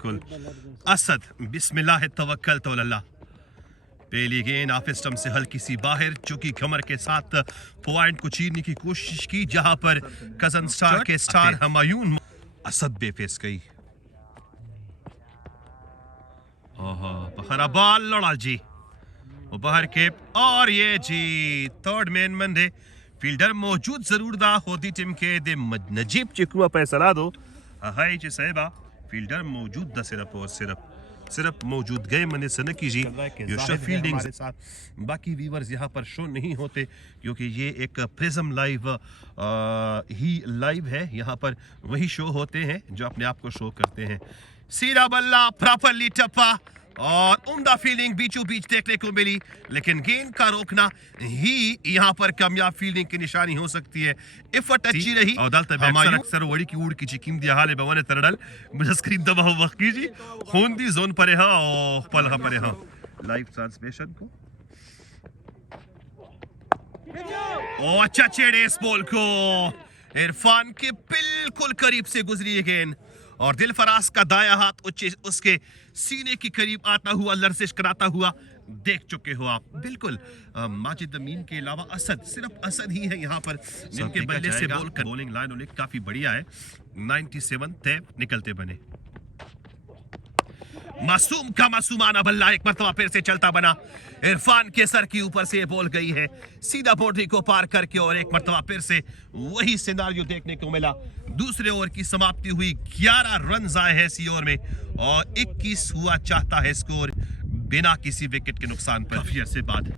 असद बिस्मिल्लाह तवक्कलतु अलल्लाह। पहली गेंद off stump से हल्की सी बाहर, चौकी कमर के साथ पॉइंट को चीरने की कोशिश की, जहां पर कजन स्टार के स्टार हुमायून असद बेफेस गई। बहरा बॉल लड़ा जी, वो बाहर के और ये जी थर्ड मैन बंदे फील्डर मौजूद जरूर दा होती टीम के दे नजीब चिकुआ फैसला दो हाय जी साहिबा फील्डर मौजूद दा सिर्फ मौजूद गए मने सन कीजिए ये सब फील्डिंग के साथ बाकी व्यूअर्स यहाँ पर शो नहीं होते क्योंकि ये एक प्रिज्म लाइव ही लाइव है, यहाँ पर वही शो होते हैं जो अपने आप को शो करते हैं। सीधा बल्ला प्रॉपरली टप्पा और उम्दा फील्डिंग बीचों बीच देखने को मिली, लेकिन गेंद का रोकना ही यहाँ पर कामयाब फील्डिंग की निशानी हो सकती है। इफर्ट अच्छी रही और अक्सर वड़ी की उड़ की चिकिम दिया हाले बवाने तरडल मुझे स्क्रीन दबा हो वक्त कीजिए होंदी जोन पर है और पल पर है लाइव ट्रांसमिशन को। ओ अच्छा छेड़े इस बॉल को, इरफान के बिल्कुल करीब से गुजरी है गेंद और दिलफराज का दाया हाथ उसके सीने के करीब आता हुआ लर्जिश कराता हुआ देख चुके हो आप। बिल्कुल माजिद अमीन के अलावा असद, सिर्फ असद ही है यहाँ पर जिनके बल्ले से बॉलिंग लाइन उन्हें काफी बढ़िया है। 97 तय निकलते बने। मासूम का मासूमाना बल्ला एक मरतबा फिर से चलता बना, इरफान के सर के ऊपर से बॉल गई है सीधा बाउंड्री को पार करके और एक मरतबा फिर से वही सिनारियो देखने को मिला। दूसरे ओवर की समाप्ति हुई, 11 रन आए हैं इसी ओवर में और 21 हुआ चाहता है स्कोर बिना किसी विकेट के नुकसान पर। काफी अरसे बाद,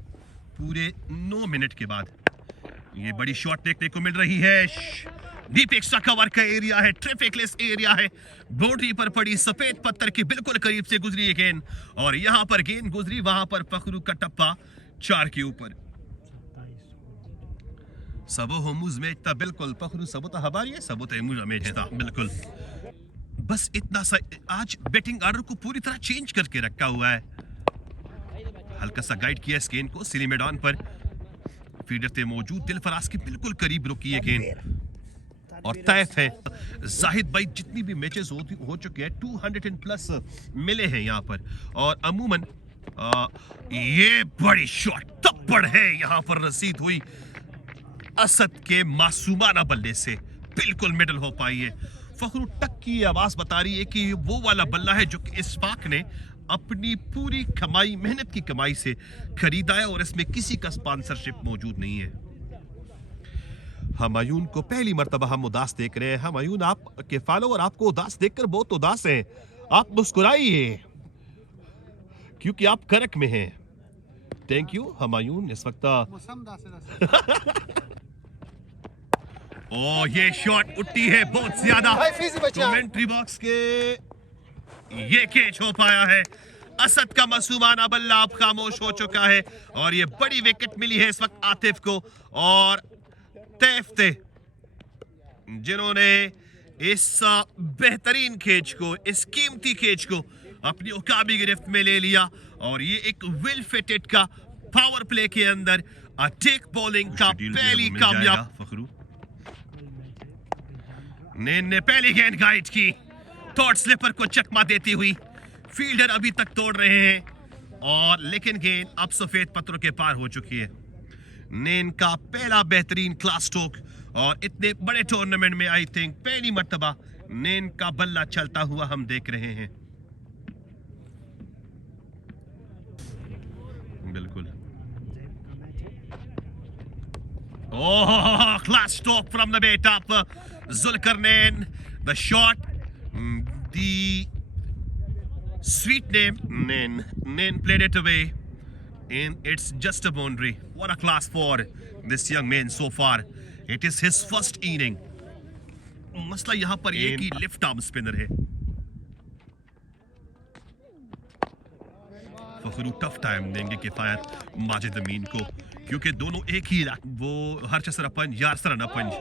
पूरे 9 मिनट के बाद ये बड़ी शॉट देखने को मिल रही है। डीप एक्स्ट्रा कवर का एरिया है, ट्रैफिकलेस एरिया है, बाउंड्री पर पड़ी सफेद पत्थर के बिल्कुल करीब से गुजरी है गेंद और यहां पर गेंद गुजरी, वहां पर फखरू का टप्पा 4 के ऊपर। सबो हमूज में था बिल्कुल फखरू सबूत हमारी है सबूत में था बिल्कुल। बस इतना सा आज बैटिंग ऑर्डर को पूरी तरह चेंज करके रखा हुआ है। हल्का सा गाइड किया इस गेंद को सिली मैदान पर, फील्डर थे मौजूद, दिलफराज के बिल्कुल करीब रुकी है गेंद और तैफ है। जाहिद भाई जितनी भी मैचेस हो चुके हैं 200 प्लस मिले हैं यहाँ पर और अमूमन ये बड़ी शॉट तब्बड़ है यहाँ पर रसीद हुई असद के मासूमाना बल्ले से, बिल्कुल मिडल हो पाई है। फखरू टक की आवाज बता रही है कि वो वाला बल्ला है जो कि इस्फाक ने अपनी पूरी कमाई, मेहनत की कमाई से खरीदा है और इसमें किसी का स्पॉन्सरशिप मौजूद नहीं है। हुमायून को पहली मर्तबा हम उदास देख रहे हैं। हुमायून आपके फॉलोअर आपको उदास देखकर बहुत उदास हैं, आप मुस्कुराइए क्योंकि आप करक में हैं। Thank you Humayun. इस वक्त ओ ये शॉट उठी है बहुत ज्यादा, कमेंट्री बॉक्स के ये कैच हो पाया है। असद का मासूमाना बल्ला अब खामोश हो चुका है और ये बड़ी विकेट मिली है इस वक्त आतिफ को और तैफ थे जिन्होंने इस बेहतरीन कैच को, इस कीमती कैच को अपनी औकाबी गिरफ्त में ले लिया और ये एक वेल फिटेड का पावर प्ले के अंदर टेक बॉलिंग का पहली कामयाब। फखरू ने पहली गेंद गाइड की, थर्ड स्लिपर को चकमा देती हुई फील्डर अभी तक तोड़ रहे हैं और लेकिन गेंद अब सफेद पत्थरों के पार हो चुकी है। नेन का पहला बेहतरीन क्लास स्ट्रोक और इतने बड़े टूर्नामेंट में आई थिंक पहली मर्तबा नेन का बल्ला चलता हुआ हम देख रहे हैं। बिल्कुल oh class stroke from the bat of Zulqarnain, the shot, the sweet name Nain played it away and it's just a boundary. What a class for this young man so far. It is his first inning. मसला यहाँ पर ये कि left arm spinner है। Fakhru tough time देंगे किफायत माजिद अमीन को क्योंकि दोनों एक ही वो हर चसर अपन यार सरना पंज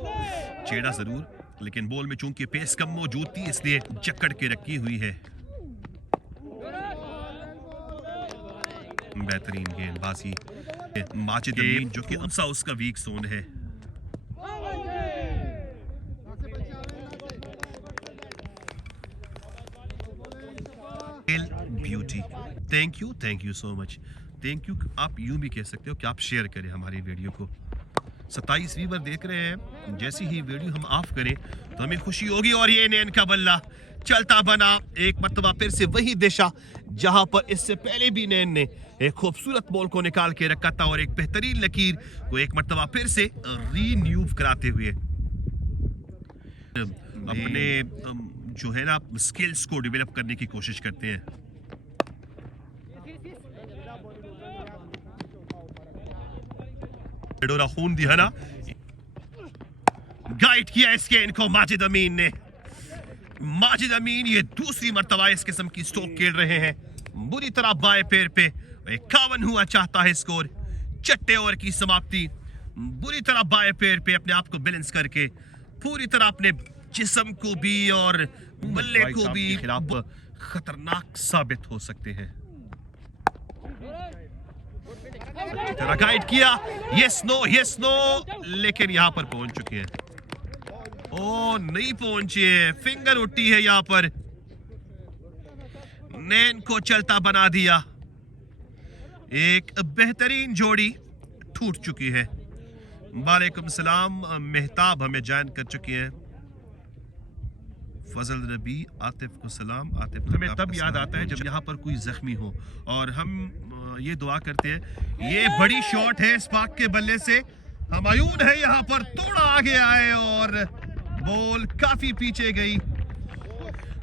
छेड़ा जरूर लेकिन बॉल में चूंकि पेस कम मौजूद थी इसलिए जकड़ के रखी हुई है। बेहतरीन गेंदबाजी माजिद अमीन जो कि उनसा उसका वीक जोन है। Beauty. Thank you so much. Thank you. आप यूं भी कह सकते हो कि आप शेयर करें हमारी वीडियो को। 27 व्यूअर देख रहे हैं। जैसी ही वीडियो हम ऑफ करें तो हमें खुशी होगी। और ये नैन का बल्ला चलता बना एक मर्तबा फिर से वही दिशा जहां पर इससे पहले भी नैन ने एक खूबसूरत बॉल को निकाल के रखा था, और एक बेहतरीन लकीर को एक मर्तबा फिर से रीन्यू कराते हुए अपने जो है ना स्किल्स को डेवलप करने की कोशिश करते हैं। खून दिया ना, गाइड किया इसके इनको माजिद अमीन ने। माजिद अमीन ये दूसरी मर्तबा इस किस्म की स्ट्रोक खेल रहे हैं। बुरी तरह बाएं पैर पे 51 हुआ चाहता है स्कोर। छठे ओवर की समाप्ति। बुरी तरह बाएं पैर पे अपने आप को बैलेंस करके पूरी तरह अपने जिस्म को भी और बल्ले को भी खिलाफ खतरनाक साबित हो सकते हैं। गाइड किया, यस नो, लेकिन यहां पर पहुंच चुके हैं। ओ नहीं पहुंचे, फिंगर उठी है यहां पर। नैन को चलता बना दिया। एक बेहतरीन जोड़ी टूट चुकी है। वालेकुम सलाम, मेहताब हमें ज्वाइन कर चुकी है। फजल रबी, आतिफ को सलाम। आतिफ, हमें तब याद आता है जब यहाँ पर कोई जख्मी हो और हम ये दुआ करते हैं। ये बड़ी शॉट है स्पार्क के बल्ले से। हमायून है यहाँ पर, थोड़ा आगे आए और बॉल काफी पीछे गई।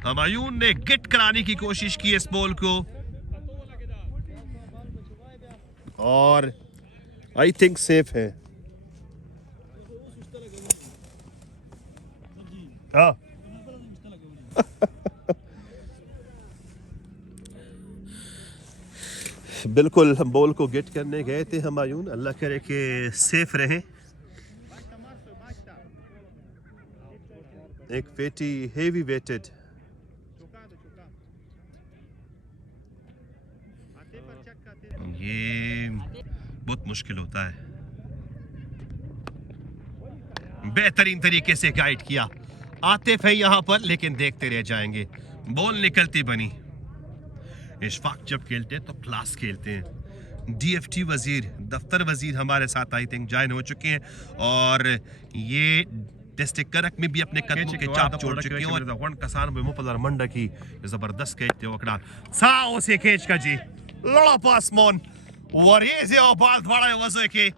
हमायून ने गेट कराने की कोशिश की इस बॉल को, और आई थिंक सेफ है। हाँ बिल्कुल, हम बॉल को गेट करने गए थे हमायून। अल्लाह करे कि सेफ रहे। एक पेटी हेवी वेटेड, ये बहुत मुश्किल होता है। बेहतरीन तरीके से गाइड किया आतिफ है यहां पर, लेकिन देखते रह जाएंगे। बॉल निकलती बनी। इशफाक जब खेलते हैं तो क्लास खेलते हैं। डीएफटी वजीर, दफ्तर वजीर हमारे साथ आई थिंक ज्वाइन हो चुके हैं, और ये डिस्ट्रिक्ट करक में भी अपने कदमों के चाप छोड़ चुके हैं। और वन कसान में मुपलर मंडा की जबरदस्त कैच थे वकड़ा साओ से कैच का जी लड़ा पास मोन वरेजे और बाल थोड़ा वजह के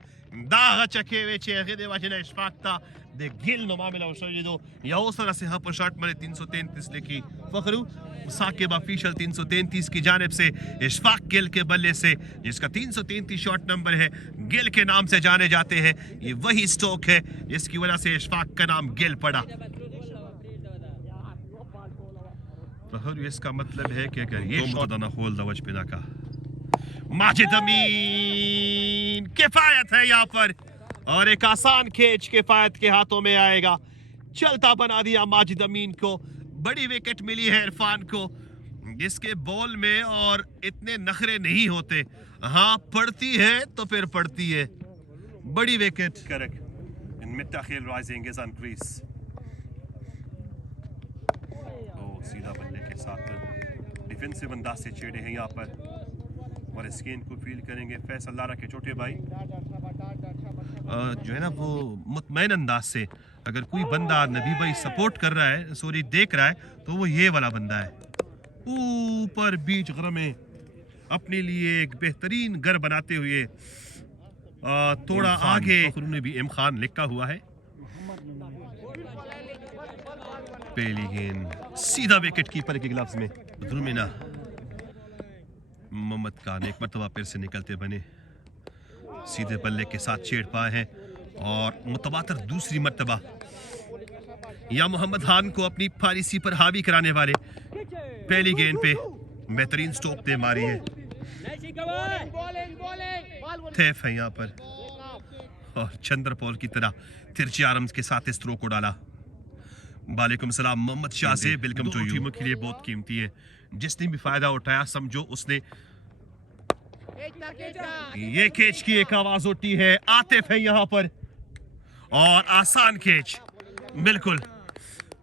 दाग चके वेचे गदे वाजना इशफाक था de gil no mamela ushajido ya osara से यहाँ पर शॉट मारे 333 लेकी फखरू साकिब ऑफिशियल 333 की जानिब से इशफाक गिल के बल्ले से, जिसका 333 शॉट नंबर है, गिल के नाम से जाने जाते हैं। ये वही स्ट्रोक है जिसकी वजह से इशफाक का नाम गिल पड़ा। फखरू इसका मतलब है कि अगर ये शॉट ना होल दवज पिना का माजिद अमीन किफायत है यहाँ पर, और एक आसान कैच किफायत के हाथों में आएगा। चलता बना दिया माजिद अमीन को। बड़ी विकेट मिली है इरफान को, जिसके बॉल में और इतने नखरे नहीं होते। हाँ पड़ती है तो फिर पड़ती है। बड़ी विकेट। करेक्ट। इन मित्ताखिल राइजिंग इज ऑन क्रीज। ओ सीधा बल्ले के साथ डिफेंसिव अंदाज से छेड़े हैं यहाँ पर, और इस गेंद को फील करेंगे फैसल लारा के छोटे भाई। जो है ना वो मुतमैन अंदाज से, अगर कोई बंदा नबी भाई सपोर्ट कर रहा है, सॉरी देख रहा है, तो वो ये वाला बंदा है। ऊपर बीच घर में अपने लिए एक बेहतरीन घर बनाते हुए थोड़ा आगे उन्होंने भी इम खान लिखा हुआ है। पहली गेंद सीधा विकेट कीपर के ग्लव्स में। धुरमिना मोहम्मद खान एक मरतबा फिर से निकलते बने, सीधे बल्ले के साथ छेड़ पाए हैं, और मुतवातर दूसरी मरतबा या मोहम्मद खान को अपनी पॉलिसी पर हावी कराने वाले पहली गेंद पे बेहतरीन स्ट्रोक दे मारी है। थेफ है यहाँ पर, और चंद्रपॉल की तरह तिरछी आर्म्स के साथ इस थ्रो को डाला। वालेकुम सलाम मोहम्मद शाह से, वेलकम टू यू। टीमों के लिए बहुत कीमती है, जिसने भी फायदा उठाया समझो उसने। ये कैच की एक आवाज होती है। आतिफ है यहाँ पर, और आसान कैच, बिल्कुल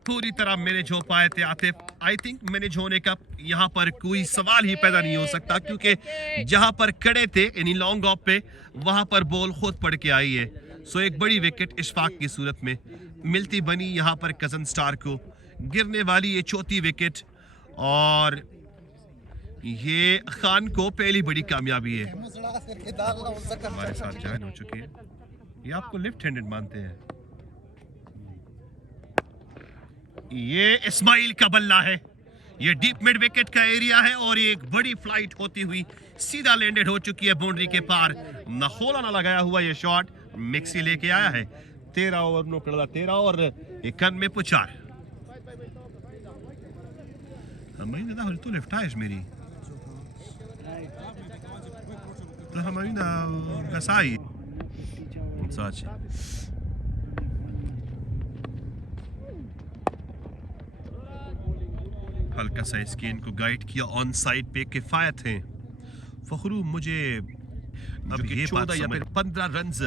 पूरी तरह मैनेज हो पाए थे आतिफ। आई थिंक मैनेज होने का यहाँ पर कोई सवाल ही पैदा नहीं हो सकता, क्योंकि जहां पर खड़े थे यानी लॉन्ग ऑफ पे वहां पर बॉल खुद पड़ के आई है। सो एक बड़ी विकेट इशफाक की सूरत में मिलती बनी यहाँ पर कजन स्टार को। गिरने वाली ये चौथी विकेट और ये खान को पहली बड़ी कामयाबी है। हमारे साथ ज्वाइन हो चुकी है। ये आपको लेफ्ट हैंडेड मानते हैं। ये इस्माइल का बल्ला है। ये डीप मिड विकेट का एरिया है और ये एक बड़ी फ्लाइट होती हुई सीधा लैंडेड हो चुकी है बाउंड्री के पार। ना खोला ना लगाया हुआ ये शॉट मिक्सी लेके आया है। 13 ओवर नो कड़ा 13 और एक रन में पुचार। हमारी ना तो लेफ्ट है मेरी तो हमारी ना गसाई सच। हल्का सा इस गेंद को गाइड किया ऑन साइड पे किफायत है। फखरू मुझे अब ये 14 या फिर 15 रन्स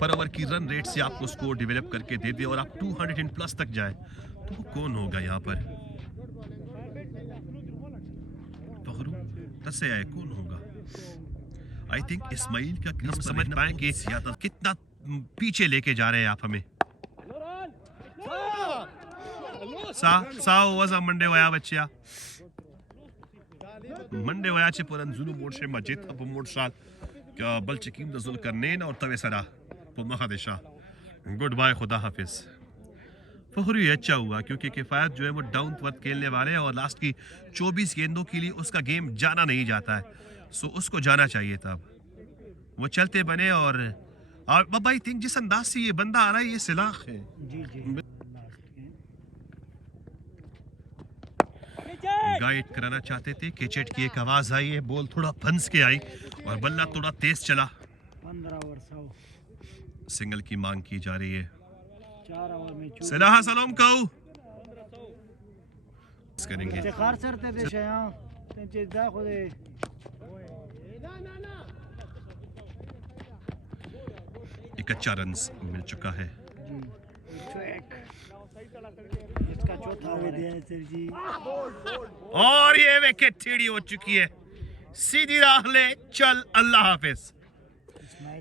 पर ओवर की रन रेट से आपको स्कोर डेवलप करके दे दे और आप 200 प्लस तक जाए तो वो कौन होगा यहाँ पर? फखरू 10 से आए कौन होगा? आई थिंक इस्माइल का हम समझ पाए कि कितना पीछे लेके जा रहे हैं आप हमें। साव वजा मंडे वया बच्चिया मंडे वयाचे परंतु मोर्शे मजिद अब मोर्शाल बल चकीम दजुल करने और तवे सरा महादेशा गुड बाय खुदा हाफिज। फखरी अच्छा हुआ क्योंकि किफायत जो है वो डाउन वर्थ खेलने वाले हैं और लास्ट की 24 गेंदों के लिए उसका गेम जाना नहीं जाता है। सो उसको जाना चाहिए था। वो चलते बने और बाबा आई थिंक जिस अंदाज से ये बंदा आ रहा है ये सिलाख है। जी जी गाइड कराना चाहते थे। कैचेट की एक आवाज आई है। बॉल थोड़ा फंस के आई और बल्ला थोड़ा तेज चला। 15 ओवर 100 सिंगल की मांग की जा रही है। 4 ओवर में सलाह सलाम कहू करेंगे इफ्तिखार सर ते देश यहां ते दा खुदे 41 रन मिल चुका है। इसका चौथा ओवर सर जी और ये विकेट टेढ़ी हो चुकी है। सीधी राह ले चल अल्लाह हाफिज।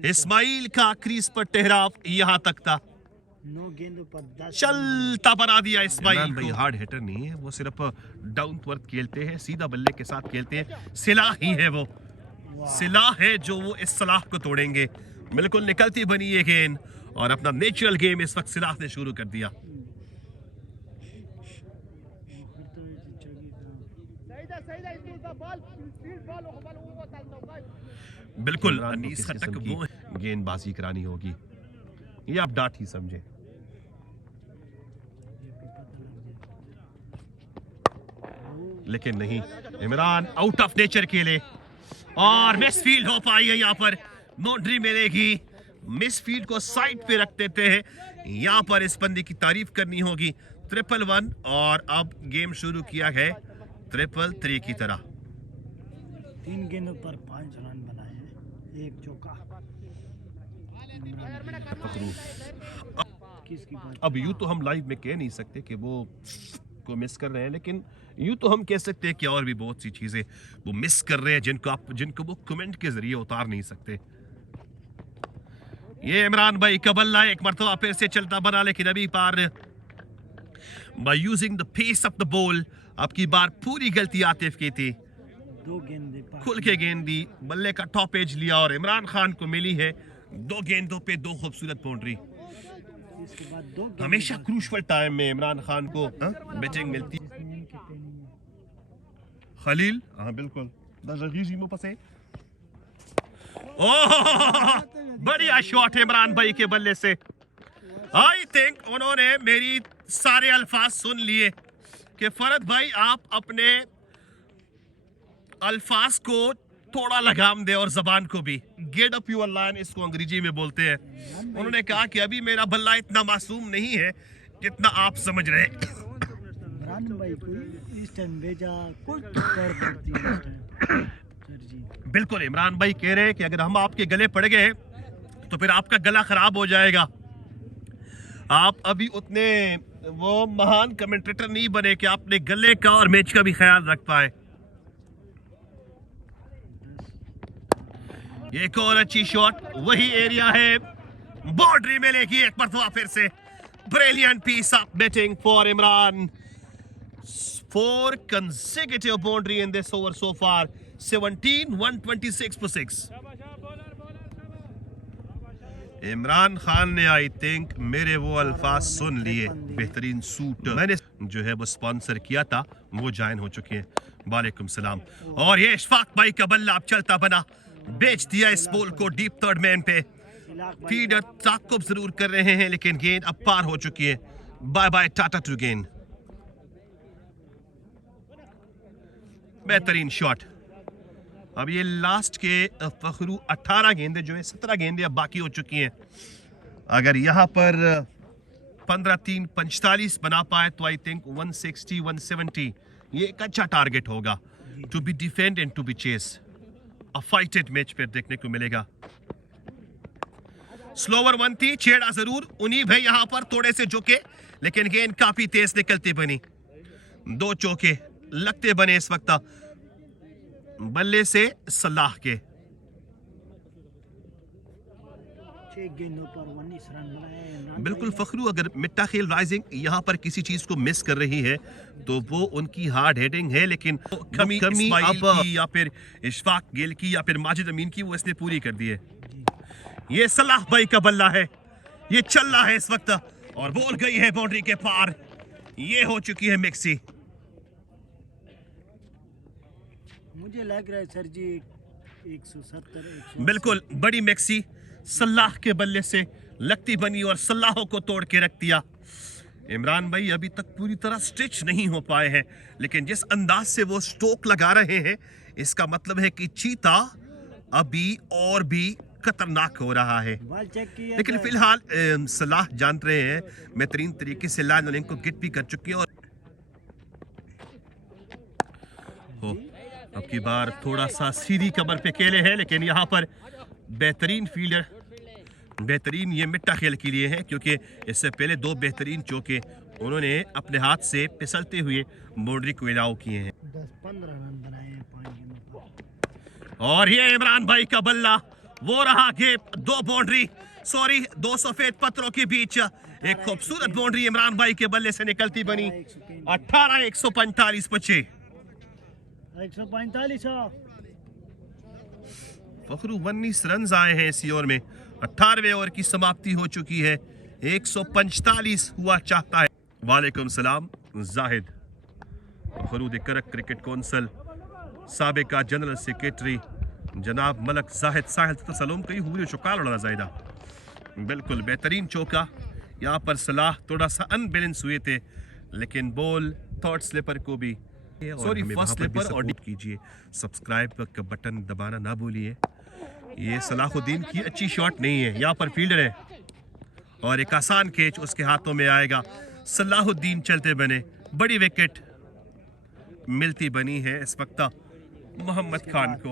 इस्माइल का क्रीज पर ठहराव यहाँ तक था। 9 गेंदों पर 10 चलता बना दिया इस्माइल को। हार्ड हिटर नहीं है वो, सिर्फ डाउन टू अर्थ खेलते हैं, सीधा बल्ले के साथ खेलते हैं। सिलाह ही है वो, सिलाह है जो वो इस सलाह को तोड़ेंगे। बिल्कुल निकलती बनी ये गेंद और अपना नेचुरल गेम इस वक्त सिलाह ने शुरू कर दिया। बिल्कुल अनीस तक वो गेंदबाजी करानी होगी, ये आप डांट ही समझे। लेकिन नहीं, इमरान आउट ऑफ नेचर खेले और मिसफील्ड हो पाई है। यहाँ पर बाउंड्री मिलेगी। मिसफील्ड को साइड पे रख देते हैं। यहाँ पर इस बंदे की तारीफ करनी होगी। 1-1 और अब गेम शुरू किया है 3-3 की तरह। 3 गेंदों पर 5 रन बनाए हैं, 1 चौका। अब यूं तो हम लाइव में कह नहीं सकते कि वो को मिस कर रहे हैं, लेकिन यूं तो हम कह सकते हैं कि और भी बहुत सी चीजें वो मिस कर रहे हैं जिनको वो कमेंट के जरिए उतार नहीं सकते। ये इमरान भाई का बल्ला एक मरतबा फिर से चलता बना, लेकिन अभी पार by using the pace of the ball. अब की बार पूरी गलती आतिफ की थी। 2 गेंदें खुल के गेंद दी, बल्ले का टॉप एज लिया और इमरान खान को मिली है 2 गेंदों पे 2 खूबसूरत बाउंड्री। इसके बाद 2 हमेशा क्रूशल टाइम में इमरान खान को बैटिंग मिलती। खलील हाँ बिल्कुल ओह बढ़िया शॉट इमरान भाई के बल्ले से। आई थिंक उन्होंने मेरी सारे अल्फाज सुन लिए कि फरद भाई आप अपने अल्फाज को थोड़ा लगाम दे और जबान को भी। गेट अप योर लाइन इसको अंग्रेजी में बोलते हैं। उन्होंने कहा कि अभी मेरा बल्ला इतना मासूम नहीं है जितना आप समझ रहे हैं। इमरान भाई को इस टाइम भेजा कोई कर पड़ती है इस टाइम सर जी। बिल्कुल इमरान भाई कह रहे हैं कि अगर हम आपके गले पड़ गए तो फिर आपका गला खराब हो जाएगा। आप अभी उतने वो महान कमेंटेटर नहीं बने कि अपने गले का और मैच का भी ख्याल रख पाए। एक और अच्छी शॉट, वही एरिया है, बाउंड्री मिलेगी एक मरतबा फिर से। Brilliant piece of batting for Imran. 4 consecutive boundary in this over so far. 17, 126 for 6. Imran Khan ने आई थिंक मेरे वो अल्फाज सुन लिए। बेहतरीन सूट मैंने जो है वो स्पॉन्सर किया था, वो ज्वाइन हो चुके हैं। वालेकुम सलाम। और ये इशफाक भाई का बल्ला अब चलता बना, बेच दिया इस बॉल को डीप थर्ड मैन पे। फील्डर ताकुब जरूर कर रहे हैं लेकिन गेंद अब पार हो चुकी है। बाय बाय टाटा टू गेंद। बेहतरीन शॉट। अब ये लास्ट के फखरू 18 गेंदे जो है 17 गेंदे अब बाकी हो चुकी हैं। अगर यहाँ पर 15-3 45 बना पाए तो आई थिंक 160 170 ये एक अच्छा टारगेट होगा। To be defend and to be chase. A fighted match पे देखने को मिलेगा। स्लोवर वन थी, छेड़ा जरूर उन्हीं भाई यहाँ पर थोड़े से झुके लेकिन गेंद काफी तेज निकलती बनी। 2 चौके लगते बने इस वक्त बल्ले से सलाह के। 6 गेंदों पर 19 रन बनाए। बिल्कुल फखरू, अगर मिट्टा खेल राइजिंग यहाँ पर किसी चीज को मिस कर रही है तो वो उनकी हार्ड हेडिंग है, लेकिन कमी की या फिर इशफाक गिल की या फिर माजिद अमीन की वो इसने पूरी कर दी है। ये सलाह भाई का बल्ला है, ये चल रहा है इस वक्त और बॉल गई है बाउंड्री के पार। ये हो चुकी है मिक्सी। मुझे लग रहा है सर जी 170 बिल्कुल बड़ी मिक्सी सलाह के बल्ले से लगती बनी और सलाहों को तोड़ के रख दिया। इमरान भाई अभी तक पूरी तरह स्टिच नहीं हो पाए हैं, लेकिन जिस अंदाज से वो स्ट्रोक लगा रहे हैं इसका मतलब है कि चीता अभी और भी खतरनाक हो रहा है। लेकिन फिलहाल सलाह जान रहे हैं बेहतरीन तरीके से लाइन लिंक को गिट भी कर चुकी है। और अब की बार थोड़ा सा सीधी कमर पे केले हैं, लेकिन यहाँ पर बेहतरीन फील्डर बेहतरीन ये मिट्टा खेल के लिए है, क्योंकि इससे पहले 2 बेहतरीन चौके उन्होंने अपने हाथ से फिसलते हुए बाउंड्री को इलाव किए हैं। 10-15 रन बनाए 5 गेंदों पर। और ये इमरान भाई का बल्ला, वो रहा गेप। 2 बाउंड्री 2 सफेद पत्थरों के बीच एक खूबसूरत बाउंड्री इमरान भाई के बल्ले से निकलती बनी। 18 145 बचे। 145 फखरू 19 रन आए हैं इस ओवर में। 18वें ओवर की समाप्ति हो चुकी है। 145 हुआ चाहता है। वालेकुम सलाम जाहिद। फखरू करक क्रिकेट कौंसिल साबिका जनरल सेक्रेटरी जनाब मलक जाहिद साहिल सलोम कई हुए शुकार जायदा। बिल्कुल बेहतरीन चौका। यहाँ पर सलाह थोड़ा सा अनबैलेंस हुए थे, लेकिन बॉल थर्ड स्लिपर को भी फर्स्ट स्लिपर और डिप कीजिए। सब्सक्राइब का बटन दबाना ना भूलिए। ये सलाहुद्दीन की अच्छी शॉट नहीं है, यहाँ पर फील्डर है और एक आसान कैच उसके हाथों में आएगा। सलाहुद्दीन चलते बने, बड़ी विकेट मिलती बनी है इस वक्त मोहम्मद खान को,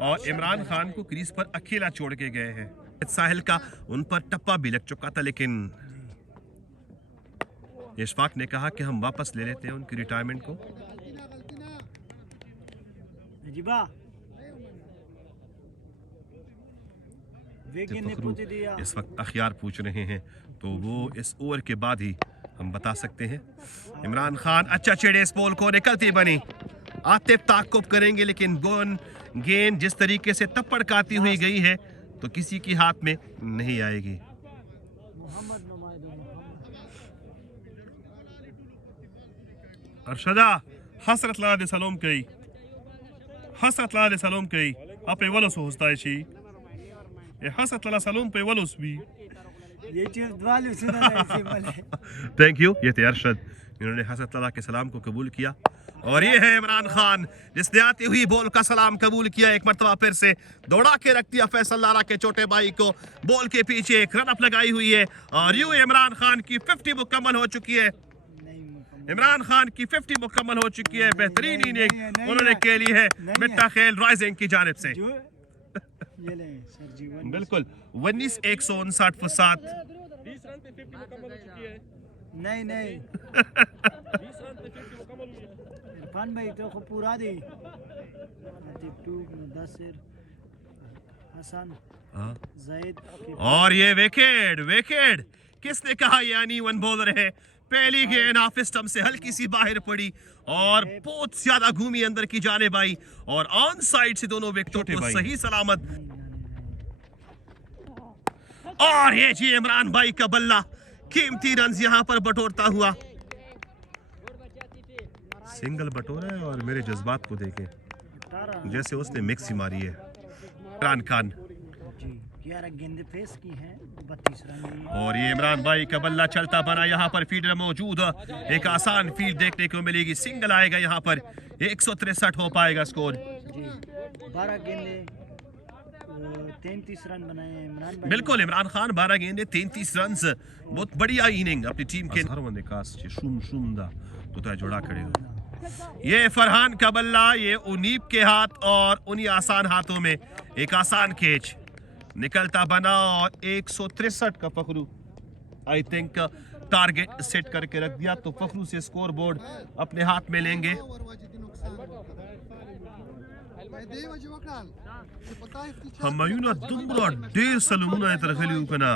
और इमरान खान को क्रीज पर अकेला छोड़ के गए हैं। साहिल का उन पर टप्पा भी लग चुका था, लेकिन इशफाक ने कहा कि हम वापस ले लेते हैं उनकी रिटायरमेंट को। इस वक्त अखियार पूछ रहे हैं, तो वो इस ओवर के बाद ही हम बता सकते हैं। इमरान खान अच्छा छेड़े इस बॉल को, निकलती बनी। आतिफ ताकुब करेंगे, लेकिन गेंद जिस तरीके से तपड़काती हुई गई है तो किसी के हाथ में नहीं आएगी। अरशदा हसरत ला दे सलाम कई, हसरत ला दे सलाम कई आपे वलस होता है शी हसरत ला सलाम पे वलस भी ये चीज वाले सुना ऐसे वाले। Thank you. ये थे अरशद, इन्होंने हसरत ला के सलाम को कबूल किया। और ये है इमरान खान जिसने आती हुई बॉल का सलाम कबूल किया। एक मरतबा फिर से दौड़ा के रख दिया फैसल लारा के छोटे भाई को। बॉल के पीछे एक रन अप लगाई हुई है और यूं इमरान खान की 50 मुकम्मल हो चुकी है। इमरान खान की 50 मुकम्मल हो चुकी है। बेहतरीन इनिंग उन्होंने खेली है मिट्टा खेल राइजिंग की जानिब से। बिल्कुल 19 159 पर 7 20 रन पे 50 मुकम्मल हो चुकी है। नहीं नहीं इरफान भाई तो खूब पूरा दी लतीफ टू मुदस्सिर हसन हाँ। जायद और ये विकेट विकेट किसने कहा ये यानी वन बॉलर है। पहली गेंद ऑफ स्टंप से हल्की सी बाहर पड़ी और बहुत ज्यादा घूमी अंदर की जानिब आई और ऑन साइड से दोनों विकेटों को सही सलामत। और ये जी इमरान भाई का बल्ला कीमती रन यहां पर बटोरता हुआ। सिंगल बटोरा है और मेरे जज्बात को देखें जैसे उसने मिक्स ही मारी है। इमरान खान 11 गेंदें फेस की हैं 32 रन। और ये इमरान भाई का बल्ला चलता बना यहाँ पर फील्डर मौजूद। एक आसान फील्ड देखने को मिलेगी। सिंगल आएगा यहाँ पर 163 हो पाएगा स्कोर। जी 12 गेंदें 33 रन बनाए हैं इमरान भाई। बिल्कुल इमरान खान 12 गेंदे 33 रन बहुत बढ़िया इनिंग अपनी टीम के तो जोड़ा खड़े। ये फरहान का बल्ला ये उनीब के हाथ और उन्हीं आसान हाथों में एक आसान कैच निकलता बना और 163 का Fakhru I think target set करके रख दिया। तो फखरू से स्कोर बोर्ड अपने हाथ में लेंगे। हमायूना दुम्बरा डेर सलूना तरखली कना